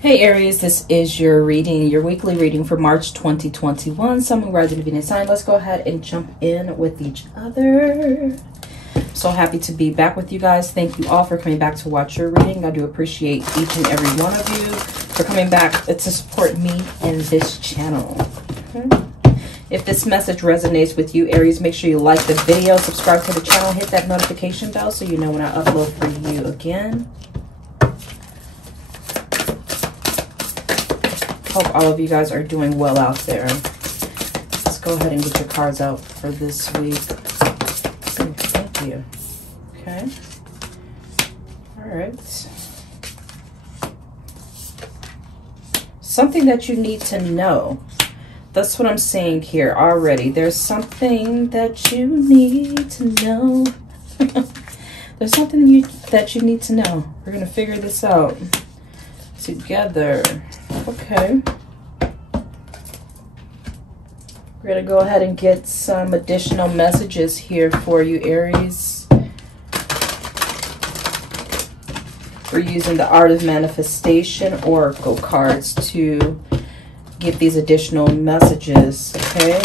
Hey Aries, this is your reading, your weekly reading for March 2021. Sun, Moon, Rising, Venus sign. Let's go ahead and jump in with each other. So happy to be back with you guys. Thank you all for coming back to watch your reading. I do appreciate each and every one of you for coming back to support me and this channel. If this message resonates with you, Aries, make sure you like the video, subscribe to the channel, hit that notification bell so you know when I upload for you again. Hope all of you guys are doing well out there. Let's go ahead and get your cards out for this week. Thank you. Okay. All right. Something that you need to know. That's what I'm saying here already. There's something that you need to know. There's something that you need to know. We're going to figure this out together. Okay. We're going to go ahead and get some additional messages here for you, Aries. We're using the Art of Manifestation Oracle cards to give these additional messages, okay?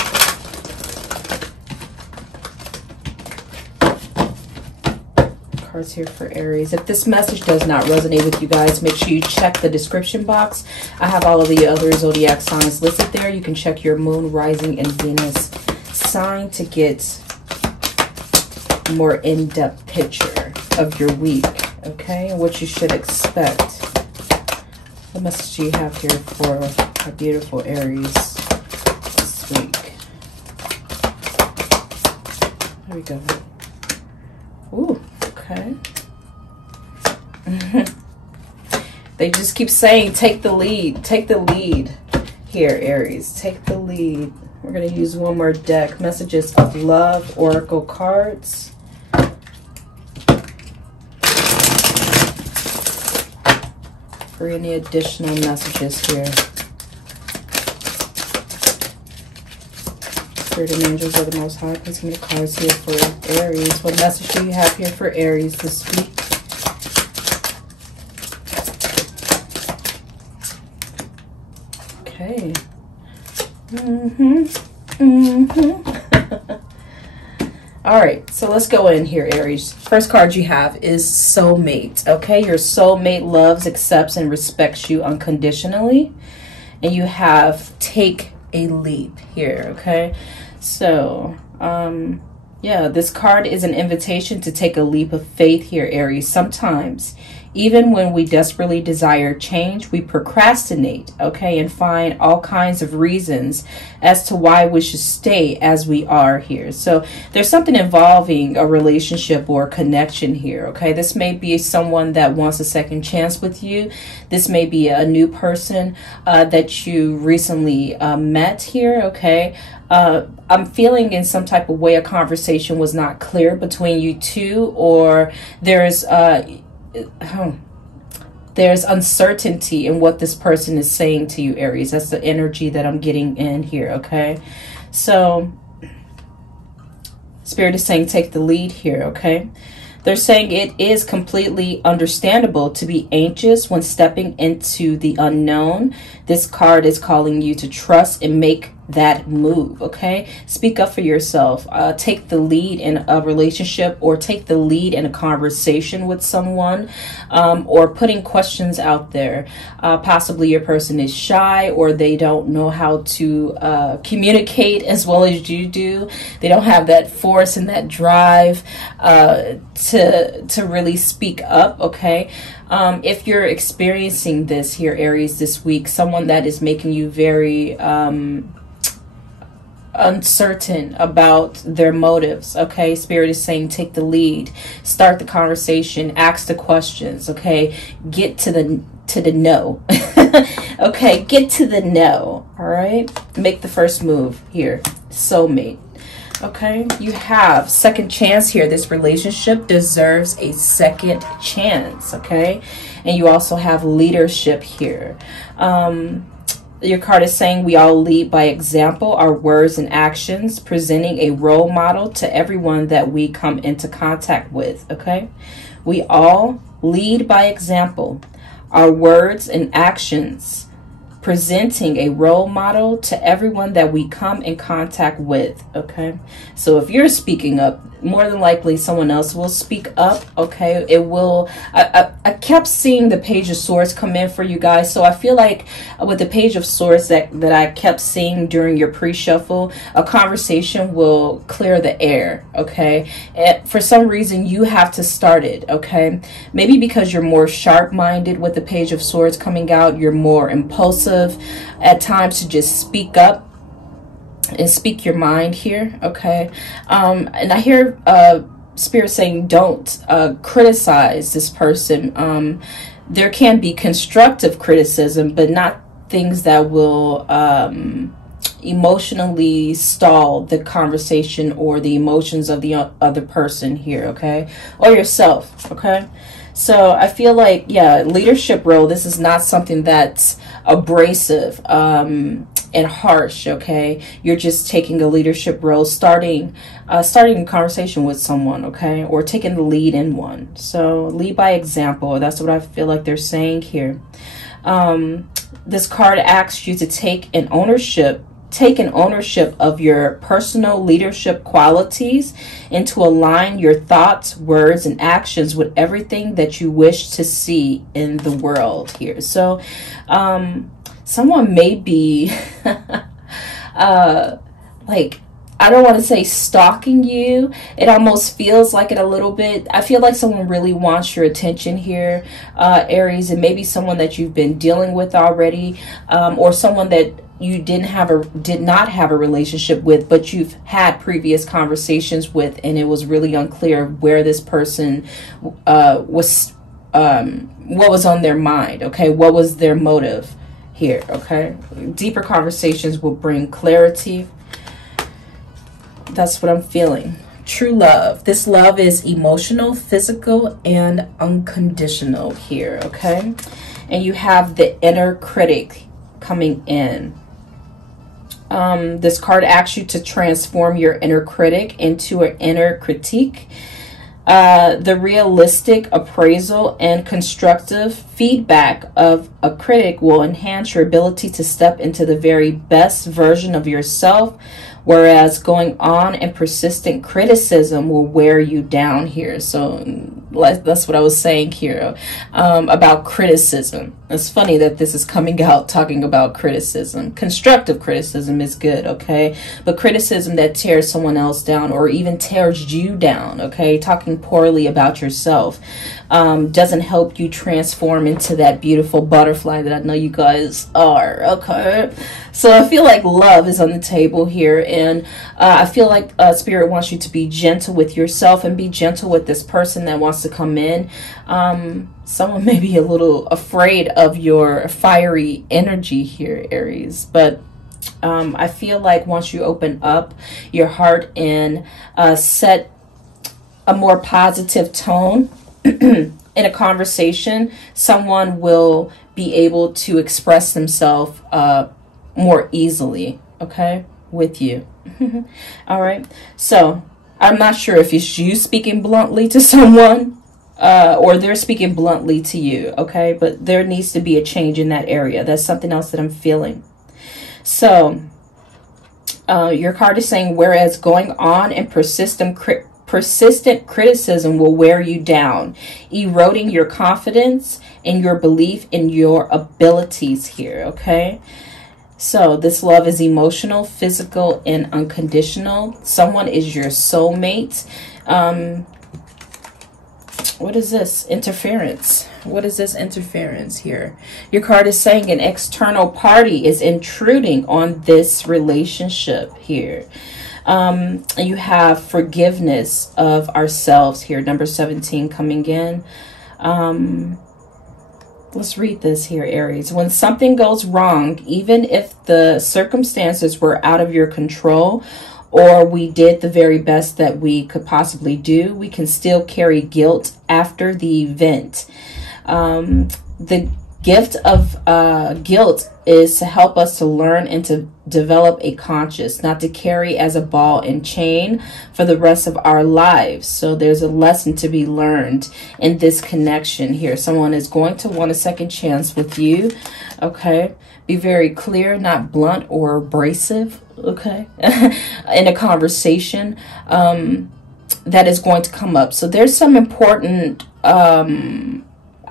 Cards here for Aries. If this message does not resonate with you guys, make sure you check the description box. I have all of the other zodiac signs listed there. You can check your moon, rising, and Venus sign to get more in-depth picture of your week, okay, and what you should expect. What message do you have here for our beautiful Aries this week? There we go. Ooh, okay. They just keep saying, take the lead. Take the lead here, Aries. Take the lead. We're going to use one more deck. Messages of Love, Oracle cards. For any additional messages here. Spirit and angels of the Most High, please give me the cards here for Aries. What message do you have here for Aries this week? Okay. All right, so let's go in here, Aries. First card you have is soulmate. Okay, your soulmate loves, accepts, and respects you unconditionally. And you have take a leap here, okay? So, yeah, this card is an invitation to take a leap of faith here, Aries. Sometimes, even when we desperately desire change, we procrastinate, okay, and find all kinds of reasons as to why we should stay as we are here. So there's something involving a relationship or a connection here, okay? This may be someone that wants a second chance with you. This may be a new person that you recently met here, okay? I'm feeling in some type of way a conversation was not clear between you two, or there's uncertainty in what this person is saying to you, Aries. That's the energy that I'm getting in here, okay? So Spirit is saying take the lead here, okay? They're saying it is completely understandable to be anxious when stepping into the unknown. This card is calling you to trust and make that move, okay? Speak up for yourself. Take the lead in a relationship, or take the lead in a conversation with someone, or putting questions out there. Possibly your person is shy, or they don't know how to communicate as well as you do. They don't have that force and that drive to really speak up, okay? If you're experiencing this here, Aries, this week, someone that is making you very uncertain about their motives, okay? Spirit is saying take the lead, start the conversation, ask the questions, okay? Get to the no. Okay, get to the no. All right, make the first move here. Soulmate. Okay, you have second chance here. This relationship deserves a second chance, okay? And you also have leadership here. Your card is saying we all lead by example, our words and actions, presenting a role model to everyone that we come into contact with, okay? We all lead by example, our words and actions, presenting a role model to everyone that we come in contact with. Okay, so if you're speaking up, more than likely someone else will speak up. Okay, it will. I kept seeing the Page of Swords come in for you guys, so I feel like with the Page of Swords that I kept seeing during your pre-shuffle, a conversation will clear the air. Okay, and for some reason you have to start it. Okay, maybe because you're more sharp-minded with the Page of Swords coming out, you're more impulsive at times to just speak up and speak your mind here. Okay, and I hear Spirit saying don't criticize this person. There can be constructive criticism, but not things that will emotionally stall the conversation or the emotions of the other person here. Okay, or yourself. Okay, so I feel like, yeah, leadership role, this is not something that's abrasive and harsh. Okay, you're just taking a leadership role, starting a conversation with someone. Okay, or taking the lead in one. So lead by example. That's what I feel like they're saying here. This card asks you to take an ownership of your personal leadership qualities and to align your thoughts, words, and actions with everything that you wish to see in the world here. So someone may be like, I don't want to say stalking you. It almost feels like it a little bit. I feel like someone really wants your attention here, Aries, and maybe someone that you've been dealing with already, or someone that you did not have a relationship with, but you've had previous conversations with, and it was really unclear where this person was, what was on their mind. Okay, what was their motive here? Okay, deeper conversations will bring clarity. That's what I'm feeling. True love. This love is emotional, physical, and unconditional here. Okay, and you have the inner critic coming in. This card asks you to transform your inner critic into an inner critique. The realistic appraisal and constructive feedback of a critic will enhance your ability to step into the very best version of yourself, whereas going on and persistent criticism will wear you down here. So that's what I was saying here about criticism. It's funny that this is coming out talking about criticism. Constructive criticism is good, okay? But criticism that tears someone else down or even tears you down, okay? Talking poorly about yourself doesn't help you transform into that beautiful butterfly that I know you guys are, okay? So I feel like love is on the table here, and I feel like Spirit wants you to be gentle with yourself and be gentle with this person that wants to come in. Someone may be a little afraid of your fiery energy here, Aries, but I feel like once you open up your heart and set a more positive tone in a conversation, someone will be able to express themselves more easily, okay, with you. All right, so I'm not sure if it's you speaking bluntly to someone or they're speaking bluntly to you, okay, but there needs to be a change in that area. That's something else that I'm feeling. So your card is saying, whereas going on and persistent criticism will wear you down, eroding your confidence and your belief in your abilities here, okay? So this love is emotional, physical, and unconditional. Someone is your soulmate. What is this? Interference. What is this interference here? Your card is saying an external party is intruding on this relationship here. And you have forgiveness of ourselves here. Number 17 coming in. Let's read this here, Aries. When something goes wrong, even if the circumstances were out of your control or we did the very best that we could possibly do, we can still carry guilt after the event. The Gift of guilt is to help us to learn and to develop a conscience, not to carry as a ball and chain for the rest of our lives. So there's a lesson to be learned in this connection here. Someone is going to want a second chance with you. Okay. Be very clear, not blunt or abrasive. Okay. In a conversation that is going to come up. So there's some important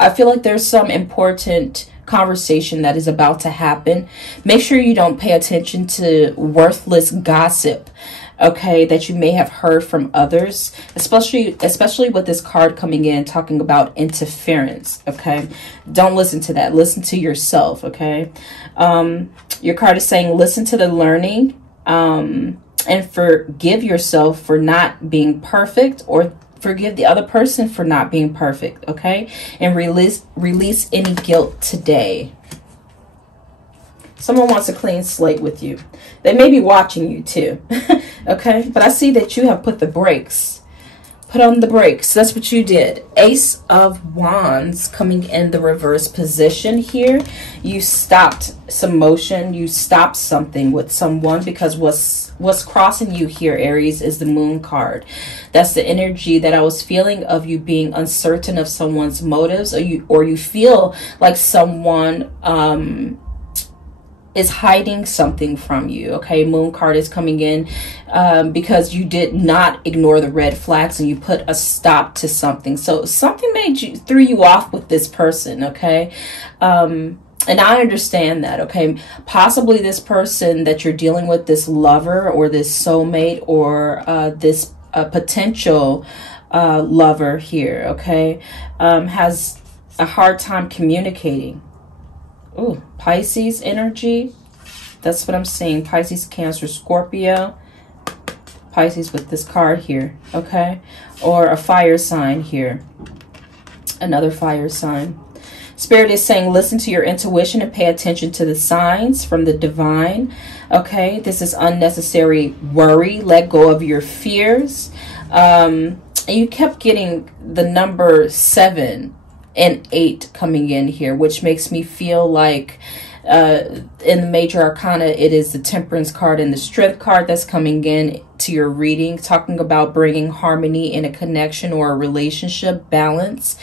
I feel like there's some important conversation that is about to happen. Make sure you don't pay attention to worthless gossip, okay, that you may have heard from others, especially with this card coming in talking about interference, okay? Don't listen to that. Listen to yourself, okay? Your card is saying listen to the learning and forgive yourself for not being perfect, or forgive the other person for not being perfect, okay? And release any guilt today. Someone wants a clean slate with you. They may be watching you too, okay? But I see that you have put the brakes. Put on the brakes. That's what you did. Ace of Wands coming in the reverse position here. You stopped some motion. You stopped something with someone, because what's crossing you here, Aries, is the Moon card. That's the energy that I was feeling of you being uncertain of someone's motives, or you feel like someone is hiding something from you, okay? Moon card is coming in because you did not ignore the red flags and you put a stop to something. So something threw you off with this person, okay? And I understand that, okay? Possibly this person that you're dealing with, this lover or this soulmate or this potential lover here, okay, has a hard time communicating. Ooh, Pisces energy. That's what I'm seeing. Pisces, Cancer, Scorpio. Pisces with this card here, okay? Or a fire sign here. Another fire sign. Spirit is saying listen to your intuition and pay attention to the signs from the divine, okay? This is unnecessary worry. Let go of your fears. And you kept getting the number 7 and 8 coming in here, which makes me feel like in the major arcana, it is the Temperance card and the Strength card that's coming in to your reading, talking about bringing harmony in a connection or a relationship, balance.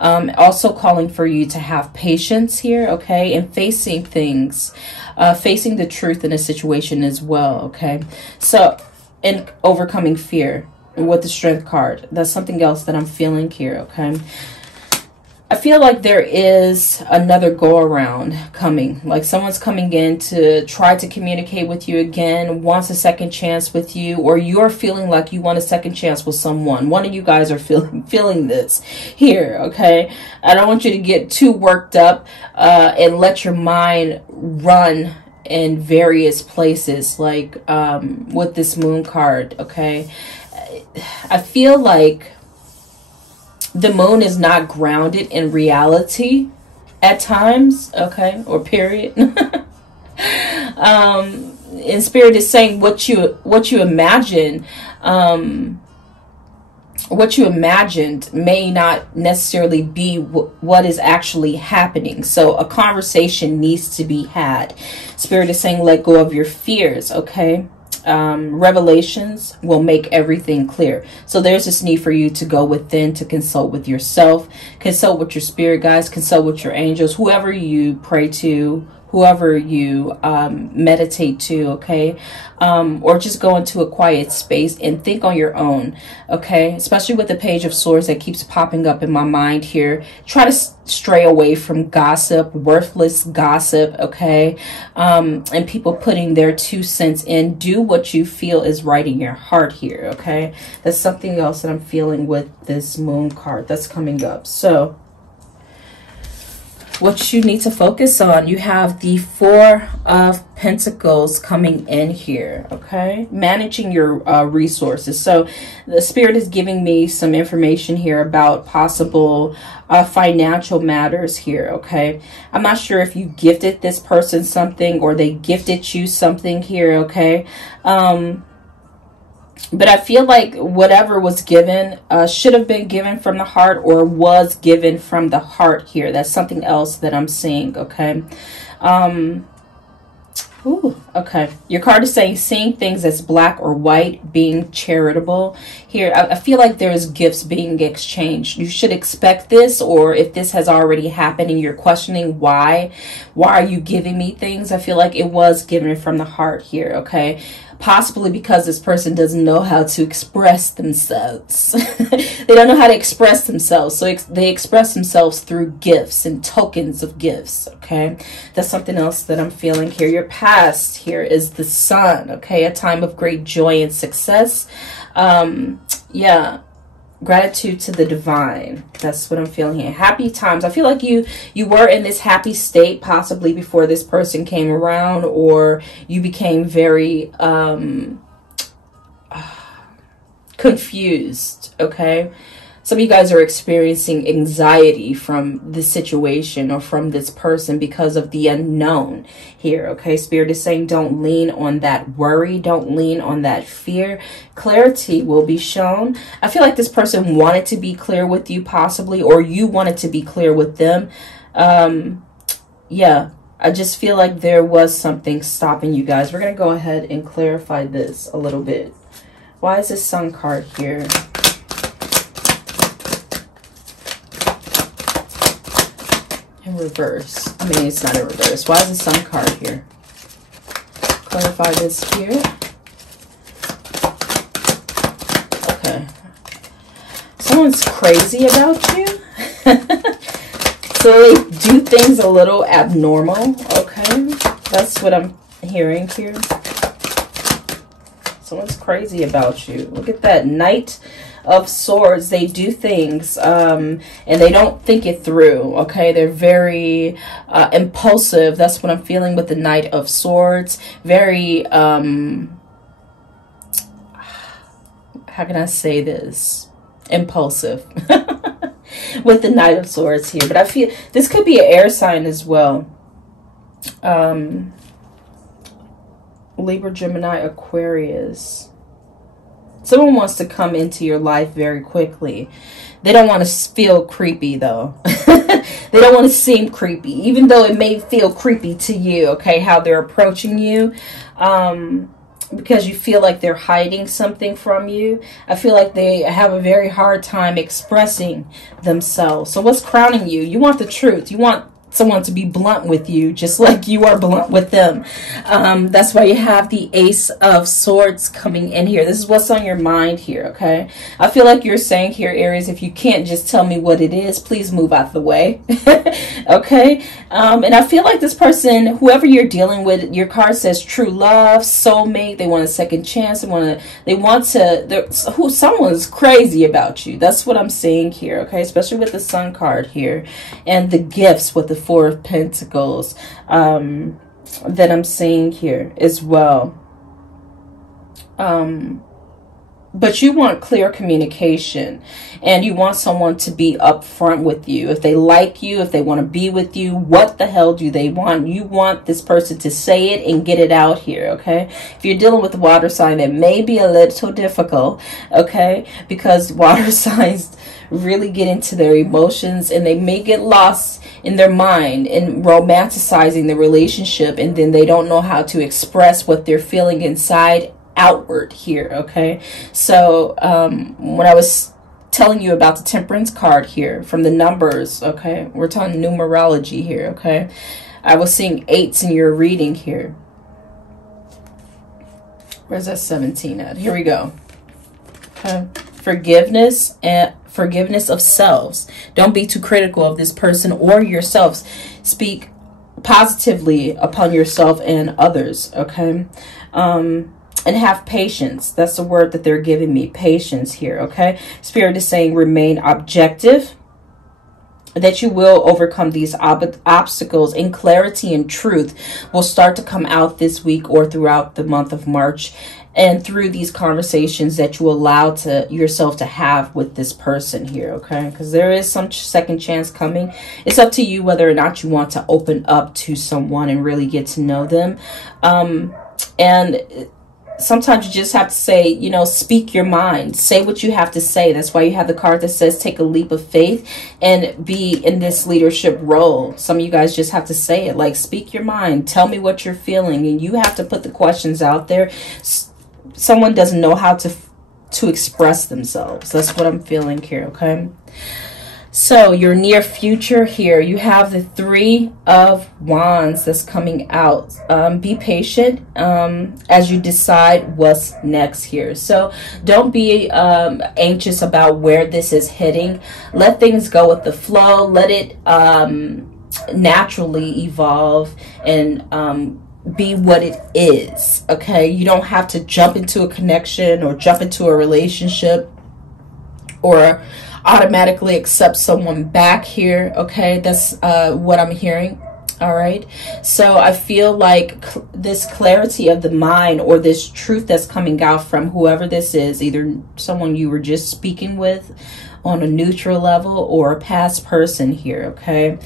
Also calling for you to have patience here, okay, and facing things, facing the truth in a situation as well, okay? So, and overcoming fear with the Strength card. That's something else that I'm feeling here, okay? I feel like there is another go around coming, like someone's coming in to try to communicate with you again, wants a second chance with you, or you're feeling like you want a second chance with someone. One of you guys are feeling this here, okay? I don't want you to get too worked up and let your mind run in various places, like with this Moon card, okay? I feel like the moon is not grounded in reality at times, okay, or period. And Spirit is saying what you imagine, what you imagined may not necessarily be what is actually happening. So a conversation needs to be had. Spirit is saying let go of your fears, okay? Revelations will make everything clear. So there's this need for you to go within, to consult with yourself, consult with your spirit guides, consult with your angels, whoever you pray to, whoever you meditate to, okay? Or just go into a quiet space and think on your own, okay? Especially with the Page of Swords that keeps popping up in my mind here. Try to stray away from gossip, worthless gossip, okay? And people putting their 2 cents in. Do what you feel is right in your heart here, okay? That's something else that I'm feeling with this Moon card that's coming up. So what you need to focus on, you have the 4 of Pentacles coming in here, okay? Managing your resources. So the Spirit is giving me some information here about possible financial matters here, okay? I'm not sure if you gifted this person something or they gifted you something here, okay? But I feel like whatever was given should have been given from the heart, or was given from the heart here. That's something else that I'm seeing, okay? Ooh, okay. Your card is saying seeing things as black or white, being charitable. Here, I feel like there's gifts being exchanged. You should expect this, or if this has already happened and you're questioning why are you giving me things? I feel like it was given from the heart here, okay? Possibly because this person doesn't know how to express themselves. They don't know how to express themselves. So they express themselves through gifts and tokens of gifts. Okay. That's something else that I'm feeling here. Your past here is the sun. Okay. A time of great joy and success. Yeah. Gratitude to the divine. That's what I'm feeling here. Happy times. I feel like you were in this happy state possibly before this person came around, or you became very confused. Okay. Some of you guys are experiencing anxiety from this situation or from this person because of the unknown here, okay? Spirit is saying don't lean on that worry. Don't lean on that fear. Clarity will be shown. I feel like this person wanted to be clear with you possibly, or you wanted to be clear with them. Yeah, I just feel like there was something stopping you guys. We're going to go ahead and clarify this a little bit. Why is this Sun card here? In reverse. I mean, it's not in reverse. Why is the Sun card here? Clarify this here. Okay. Someone's crazy about you. So they do things a little abnormal. Okay. That's what I'm hearing here. Someone's crazy about you. Look at that Knight of Swords. They do things and they don't think it through. Okay, they're very impulsive. That's what I'm feeling with the Knight of Swords. Very how can I say this? Impulsive. With the Knight of Swords here. But I feel this could be an air sign as well. Libra, Gemini, Aquarius. Someone wants to come into your life very quickly. They don't want to feel creepy, though. They don't want to seem creepy, even though it may feel creepy to you, okay, how they're approaching you. Because you feel like they're hiding something from you. I feel like they have a very hard time expressing themselves. So what's crowning you? You want the truth. You want someone to be blunt with you, just like you are blunt with them. That's why you have the Ace of Swords coming in here. This is what's on your mind here, okay? I feel like you're saying here, Aries, if you can't just tell me what it is, please move out the way. Okay? And I feel like this person, whoever you're dealing with, your card says true love, soulmate, they want a second chance, someone's crazy about you. That's what I'm seeing here, okay? Especially with the Sun card here and the gifts with the Four of Pentacles that I'm seeing here as well. But you want clear communication, and you want someone to be upfront with you. If they like you, if they want to be with you, what the hell do they want? You want this person to say it and get it out here, okay? If you're dealing with a water sign, it may be a little difficult, okay? Because water signs really get into their emotions, and they may get lost in their mind in romanticizing the relationship, and then they don't know how to express what they're feeling inside outward here, okay? So when I was telling you about the Temperance card here from the numbers, okay, we're talking numerology here, okay? I was seeing 8s in your reading here. Where's that 17 at? Here we go. Okay. Forgiveness and forgiveness of selves. Don't be too critical of this person or yourselves. Speak positively upon yourself and others, okay? And have patience. That's the word that they're giving me, patience here, okay? Spirit is saying remain objective, that you will overcome these obstacles, and clarity and truth will start to come out this week or throughout the month of March, and through these conversations that you allow to yourself to have with this person here, okay? Because there is some second chance coming. It's up to you whether or not you want to open up to someone and really get to know them. And sometimes you just have to say, you know, speak your mind. Say what you have to say. That's why you have the card that says take a leap of faith and be in this leadership role. Some of you guys just have to say it, like, speak your mind. Tell me what you're feeling. And you have to put the questions out there. Someone doesn't know how to express themselves. That's what I'm feeling here, okay? So your near future here, you have the 3 of Wands that's coming out. Be patient as you decide what's next here. So don't be anxious about where this is heading. Let things go with the flow. Let it naturally evolve and be what it is, okay? You don't have to jump into a connection or jump into a relationship or automatically accept someone back here, okay? That's what I'm hearing. All right, so I feel like this clarity of the mind, or this truth that's coming out from whoever this is, either someone you were just speaking with on a neutral level or a past person here, okay?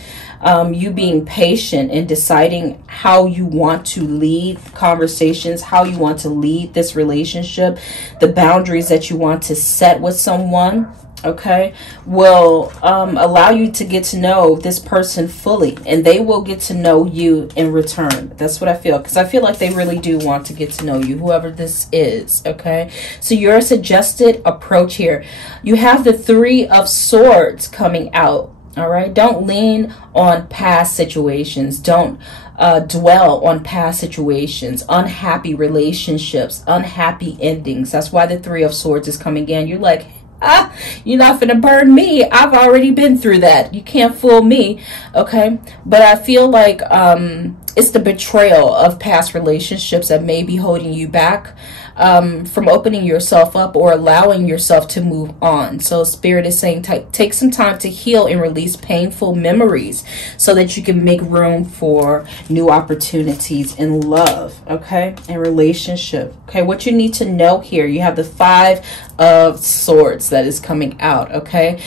You being patient and deciding how you want to lead conversations, how you want to lead this relationship, the boundaries that you want to set with someone, okay, will allow you to get to know this person fully, and they will get to know you in return. That's what I feel, because I feel like they really do want to get to know you, whoever this is, okay? So your suggested approach here, you have the 3 of Swords coming out. All right, don't lean on past situations. Don't dwell on past situations, unhappy relationships, unhappy endings. That's why the 3 of Swords is coming in. You're like, you're not gonna burn me. I've already been through that. You can't fool me, okay? But I feel like it's the betrayal of past relationships that may be holding you back from opening yourself up or allowing yourself to move on. So Spirit is saying take some time to heal and release painful memories so that you can make room for new opportunities in love, okay, and relationship. Okay, what you need to know here, you have the 5 of Swords that is coming out, okay?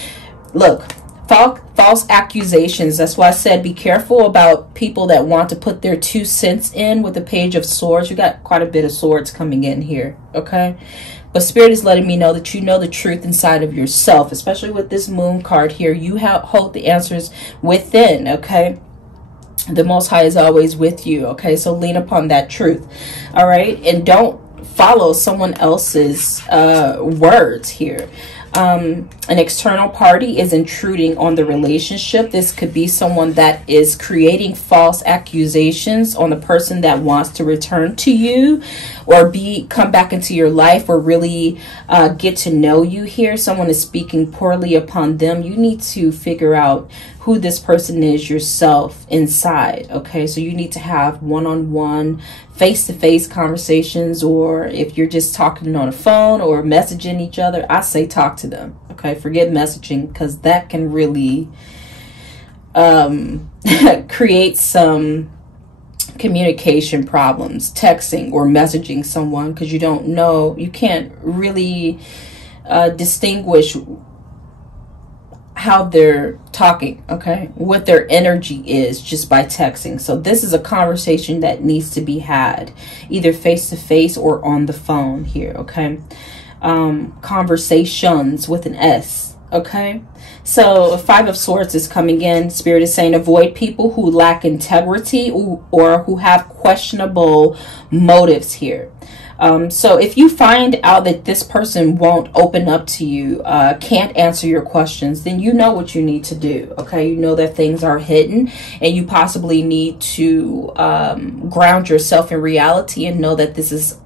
Look, false accusations. That's why I said be careful about people that want to put their 2 cents in with the Page of Swords. You got quite a bit of swords coming in here, okay? But Spirit is letting me know that you know the truth inside of yourself, especially with this Moon card here. You hold the answers within, okay? The Most High is always with you, okay? So lean upon that truth, all right? And don't follow someone else's words here. An external party is intruding on the relationship. This could be someone that is creating false accusations on the person that wants to return to you or come back into your life or really get to know you here. Someone is speaking poorly upon them. You need to figure out who this person is yourself inside, okay? So you need to have one-on-one, face-to-face conversations, or if you're just talking on a phone or messaging each other, I say talk to them, okay? Forget messaging, because that can really create some communication problems, texting or messaging someone, because you don't know, you can't really distinguish how they're talking, okay, what their energy is just by texting. So this is a conversation that needs to be had either face to face or on the phone here, okay? Conversations with an S, okay? So 5 of Swords is coming in. Spirit is saying avoid people who lack integrity or who have questionable motives here. So if you find out that this person won't open up to you, can't answer your questions, then you know what you need to do, okay? You know that things are hidden and you possibly need to ground yourself in reality and know that this is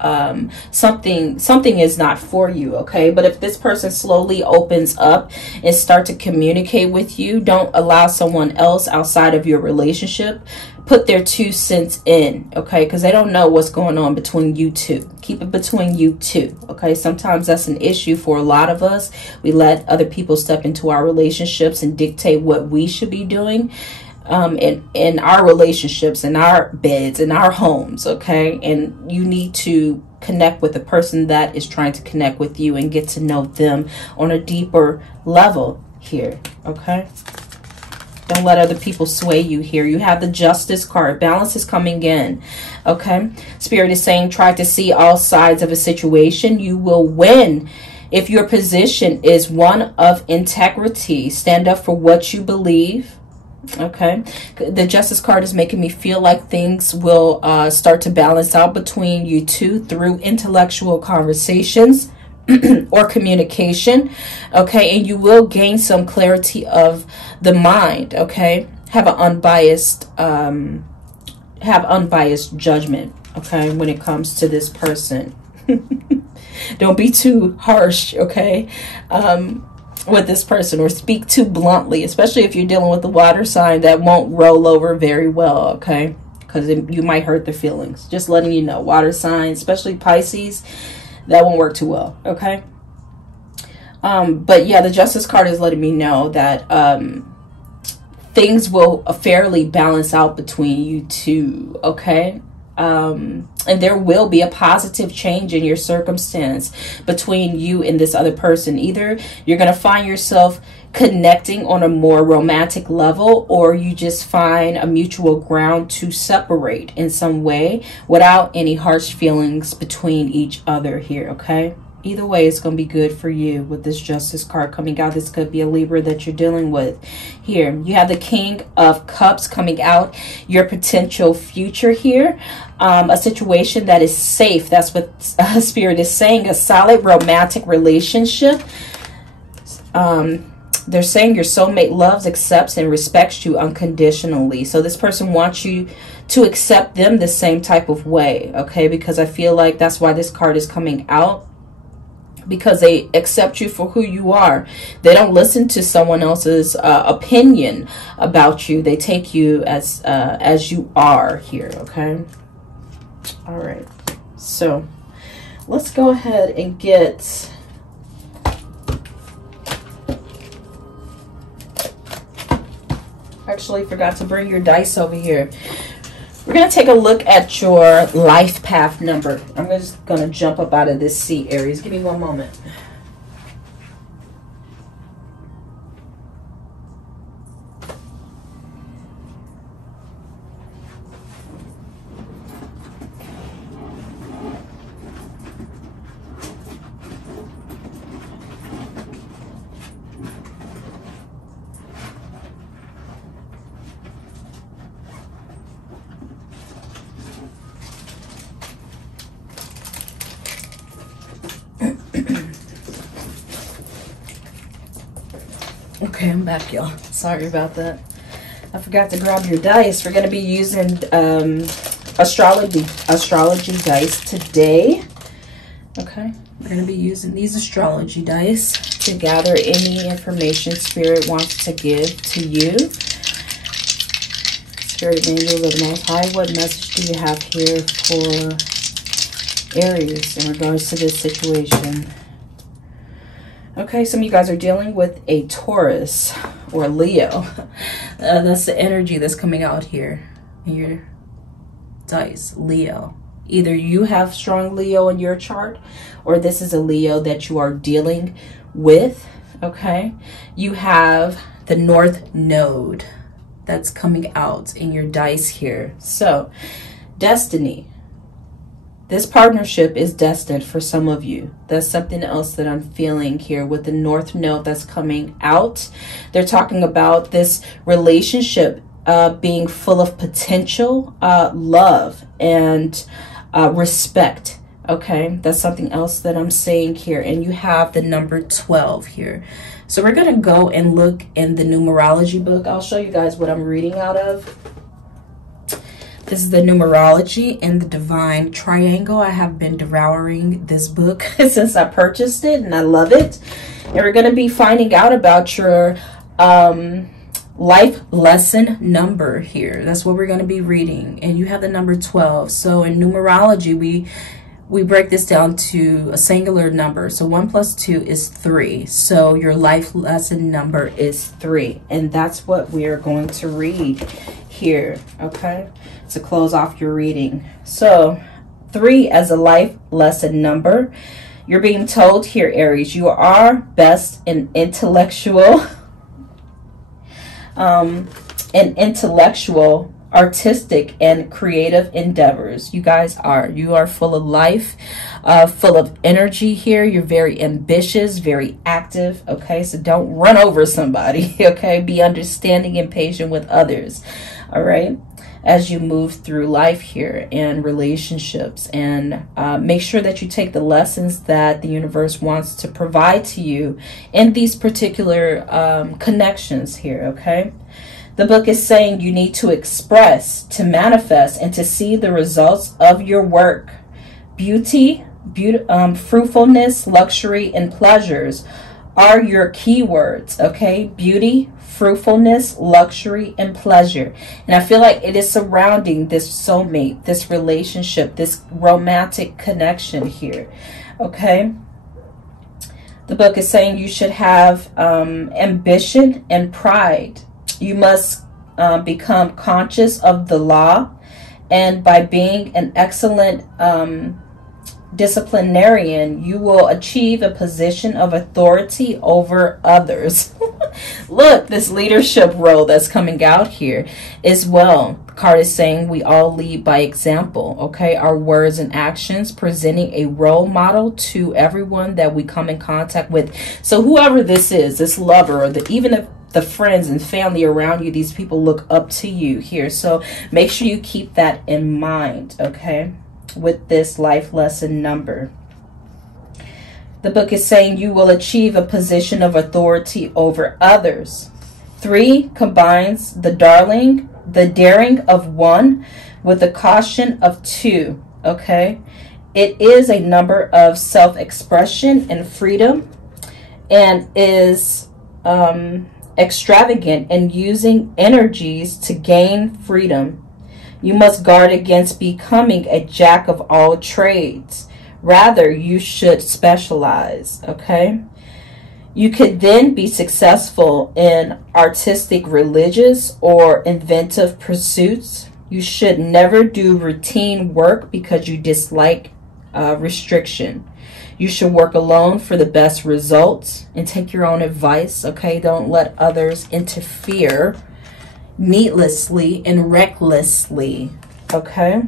something is not for you, okay? But if this person slowly opens up and start to communicate with you, don't allow someone else outside of your relationship put their 2 cents in, okay? Because they don't know what's going on between you two. Keep it between you two, okay? Sometimes that's an issue for a lot of us. We let other people step into our relationships and dictate what we should be doing in our relationships, in our beds, in our homes, okay? And you need to connect with the person that is trying to connect with you and get to know them on a deeper level here, okay? Don't let other people sway you here. You have the Justice card. Balance is coming in. Okay. Spirit is saying try to see all sides of a situation. You will win if your position is one of integrity. Stand up for what you believe. Okay. The Justice card is making me feel like things will start to balance out between you two through intellectual conversations or communication. Okay. And you will gain some clarity of the mind. Okay. Have unbiased judgment. Okay. When it comes to this person. Don't be too harsh. Okay. With this person, or speak too bluntly, especially if you're dealing with the water sign. That won't roll over very well. Okay. Because you might hurt their feelings. Just letting you know, water signs, especially Pisces, that won't work too well. Okay. But yeah, the Justice card is letting me know that things will fairly balance out between you two. Okay. And there will be a positive change in your circumstance between you and this other person. Either you're going to find yourself connecting on a more romantic level, or you just find a mutual ground to separate in some way without any harsh feelings between each other here. Okay. Either way, it's going to be good for you with this Justice card coming out. This could be a Libra that you're dealing with here. You have the King of Cups coming out. Your potential future here. A situation that is safe. That's what Spirit is saying. A solid romantic relationship. They're saying your soulmate loves, accepts, and respects you unconditionally. So this person wants you to accept them the same type of way. Okay. Because I feel like that's why this card is coming out. Because they accept you for who you are. They don't listen to someone else's opinion about you. They take you as you are here. Okay. All right. So let's go ahead and get actually forgot to bring your dice over here. We're going to take a look at your life path number. I'm just going to jump up out of this seat, Aries. Give me one moment. Okay, I'm back, y'all. Sorry about that. I forgot to grab your dice. We're going to be using astrology dice today. Okay, we're going to be using these astrology dice to gather any information Spirit wants to give to you. Spirit angels of the Most High, what message do you have here for Aries in regards to this situation? Okay, some of you guys are dealing with a Taurus or Leo. That's the energy that's coming out here in your dice, Leo. Either you have strong Leo in your chart, or this is a Leo that you are dealing with. Okay, you have the North Node that's coming out in your dice here. So, destiny. This partnership is destined for some of you. That's something else that I'm feeling here with the North Node that's coming out. They're talking about this relationship being full of potential, love, and respect. Okay, that's something else that I'm saying here. And you have the number 12 here. So we're going to go and look in the numerology book. I'll show you guys what I'm reading out of. This is the numerology in the divine triangle. I have been devouring this book since I purchased it, and I love it. And we're going to be finding out about your life lesson number here. That's what we're going to be reading. And you have the number 12. So in numerology, we break this down to a singular number. So 1 plus 2 is 3. So your life lesson number is 3. And that's what we are going to read here, okay, to close off your reading. So 3 as a life lesson number. You're being told here, Aries, you are best in intellectual in intellectual, artistic, and creative endeavors. You guys you are full of life, full of energy here. You're very ambitious, very active. Okay, so don't run over somebody. Okay, be understanding and patient with others. All right, as you move through life here and relationships, and make sure that you take the lessons that the universe wants to provide to you in these particular connections here. Okay, the book is saying you need to express, to manifest, and to see the results of your work. Beauty, fruitfulness, luxury, and pleasures are your keywords. Okay, beauty, fruitfulness, luxury, and pleasure. And I feel like it is surrounding this soulmate, this relationship, this romantic connection here. Okay, the book is saying you should have ambition and pride. You must become conscious of the law, and by being an excellent disciplinarian, you will achieve a position of authority over others. Look, this leadership role that's coming out here as well. The card is saying we all lead by example. Okay, our words and actions presenting a role model to everyone that we come in contact with. So whoever this is, this lover, or even if the friends and family around you, these people look up to you here. So make sure you keep that in mind, okay, with this life lesson number. The book is saying you will achieve a position of authority over others. 3 combines the daring of 1 with the caution of 2, okay? It is a number of self-expression and freedom, and is extravagant and using energies to gain freedom. You must guard against becoming a jack of all trades. Rather, you should specialize, okay? You could then be successful in artistic, religious, or inventive pursuits. You should never do routine work because you dislike restriction. You should work alone for the best results and take your own advice, okay? Don't let others interfere needlessly and recklessly, okay?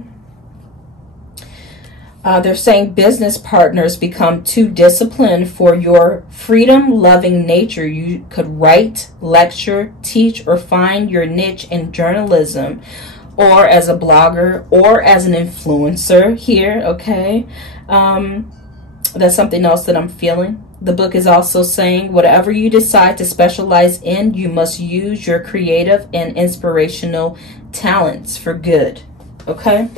They're saying business partners become too disciplined for your freedom-loving nature. You could write, lecture, teach, or find your niche in journalism, or as a blogger, or as an influencer here, okay? That's something else that I'm feeling. The book is also saying whatever you decide to specialize in, you must use your creative and inspirational talents for good. Okay?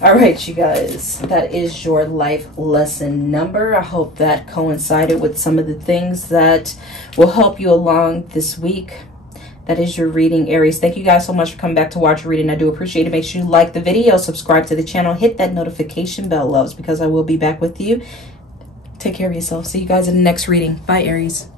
All right, you guys. That is your life lesson number. I hope that coincided with some of the things that will help you along this week. That is your reading, Aries. Thank you guys so much for coming back to watch your reading. I do appreciate it. Make sure you like the video, subscribe to the channel, hit that notification bell, loves, because I will be back with you. Take care of yourself. See you guys in the next reading. Bye, Aries.